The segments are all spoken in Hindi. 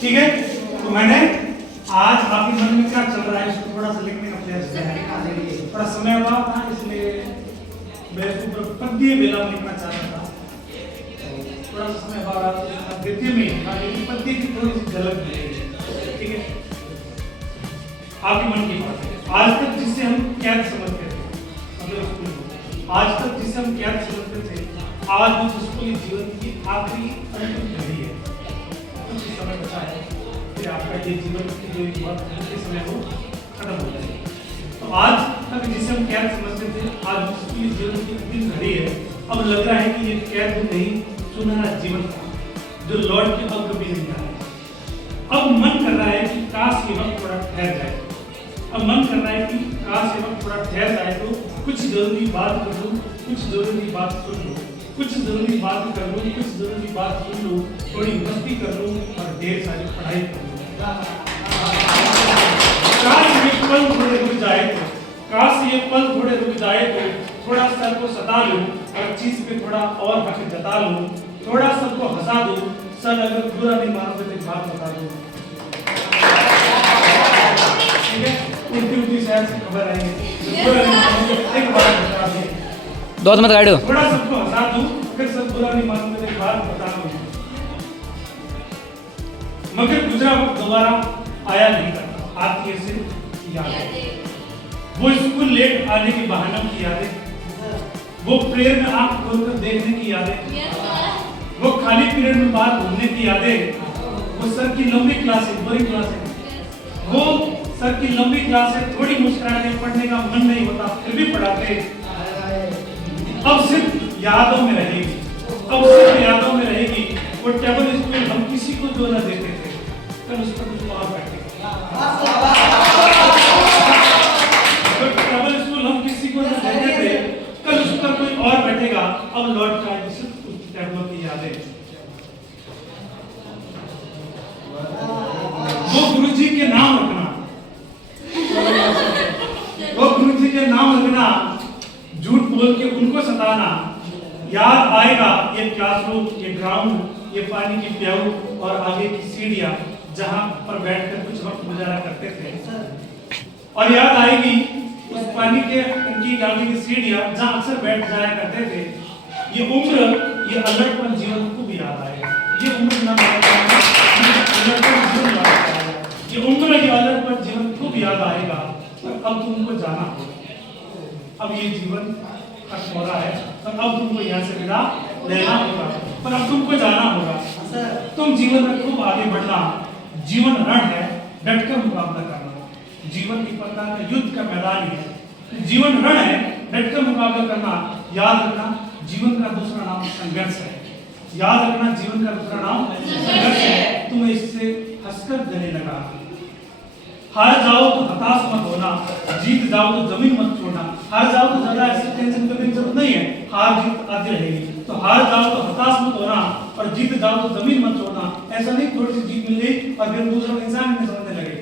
ठीक है। तो मैंने आज आपके मन में क्या चल रहा है इसको थोड़ा सा लिखने का प्रयास किया है। थोड़ा समय हुआ था इसलिए मैं इसको पद्य बेला लिखना चाह रहा था, थोड़ा सा समय हुआ रहा था द्वितीय में लेकिन पद्य की थोड़ी सी झलक मिलेगी। ठीक है, आपके मन की बात है। आज तक जिसे हम कैद समझते थे, आज तक जिसे हम कैद समझते थे, आज वो उसके जीवन की आखिरी अंतिम घड़ी है। कुछ समय बचा है फिर आपका ये जीवन की जो बहुत समय वो खत्म हो जाएगा। तो आज तक जिसे हम कैद समझते थे, आज उसके जीवन की अंतिम घड़ी है। अब लग रहा है कि ये कैद भी नहीं, सुनहरा जीवन था जो लौट के अब कभी नहीं आएगा। अब मन कर रहा है कि काश ये वक्त थोड़ा ठहर जाए। अब मन कर रहा है कि काश ये वक्त थोड़ा ठहर जाए तो कुछ जरूरी बात कर लूं, कुछ जरूरी बात सुन लूं, कुछ जरूरी बात कर लूं, कुछ जरूरी बात सुन लूं, थोड़ी मस्ती कर लूं और ढेर सारी पढ़ाई कर लूं। काश ये पल थोड़े रुक जाए तो, काश ये पल थोड़े रुक जाए तो थोड़ा सर को सता लूं और चीज पे थोड़ा और हक जता लूं, थोड़ा सबको हंसा दूं, सर अगर बुरा नहीं मानोगे तो एक बात बता दूं। ठीक है, उल्टी शहर से खबर आई है, बुरा नहीं मानोगे एक बात बता दूं, दो मत गाड़ो, थोड़ा सबको हंसा दूं, अगर सब बुरा नहीं मानोगे तो एक बात बता दूं। मगर गुजरा वक्त दोबारा आया नहीं करता, आती है सिर्फ यादें। वो स्कूल लेट आने के बहानों की यादें, वो प्रेयर में आंख खोलकर देखने की यादें, वो खाली पीरियड में बाहर घूमने की यादें, वो सर की लंबी क्लासें, बोरिंग क्लासें, वो सर की लंबी क्लासें, थोड़ी मुस्कुराने पढ़ने का मन नहीं होता फिर भी पढ़ाते। अब सिर्फ यादों में रहेगी, अब सिर्फ यादों में रहेगी वो टेबल स्कूल हम किसी को जो न देते थे, कल उस पर कुछ और बैठेगा। टेबल स्कूल हम किसी को न देते थे, कल उस पर कोई और बैठेगा। अब लौट का सिर्फ उस टेबलों की यादें। वो गुरुजी के नाम रखना, वो गुरुजी के नाम रखना, झूठ बोल के उनको सताना, याद आएगा ये क्लासरूम, ये ग्राउंड, ये पानी की प्याऊ और आगे की सीढ़ियां जहां पर बैठकर कुछ वक्त गुजारा करते थे। और याद आएगी उस पानी के उनकी आगे की सीढ़ियां जहां अक्सर बैठ जाया करते थे। ये उम्र, ये अल्लड़पन जीवन को भी याद आएगा। ये उम्र ना अल्लड़पन जीवन याद आएगा, ये उम्र, ये अल्लड़पन जीवन को भी याद आएगा। अब तुमको जाना होगा, अब ये जीवन खत्म हो रहा है, तो अब तुमको यहाँ से विदा लेना होगा, पर अब तुमको जाना होगा। तुम जीवन में खूब आगे बढ़ना, जीवन रण है, डटकर मुकाबला करना। जीवन की पता युद्ध का मैदान है, जीवन रण है, डटकर मुकाबला करना। याद रखना जीवन का दूसरा नाम संघर्ष है, याद रखना जीवन का दूसरा नाम संघर्ष है। तुम्हें इससे हंसकर गले लगा, हार जाओ तो हताश मत होना, जीत जाओ तो जमीन मत छोड़ना। हार जाओ तो ज्यादा ऐसे टेंशन करने की जरूरत नहीं है, हार जीत आती रहेगी। तो हार जाओ तो हताश मत होना और जीत जाओ तो जमीन मत छोड़ना। ऐसा नहीं थोड़ी सी जीत मिल गई और फिर दूसरा इंसान नहीं समझने लगे।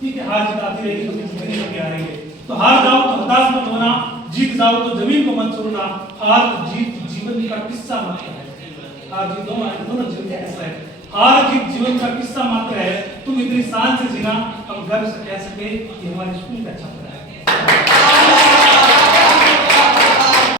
ठीक है, हार जीत आती रहेगी तो जिंदगी में क्या रहेगी। तो हार जाओ तो हताश मत होना, जीत जाओ तो जमीन को मत छोड़ना। हार जीत जीवन का किस्सा मात्र है, हार जीत दोनों जीवन का किस्सा है। हार जीत जीवन का किस्सा मात्र है। तुम इतनी शान से जीना, हम गर्व से कह सके कि हमारे स्कूल का अच्छा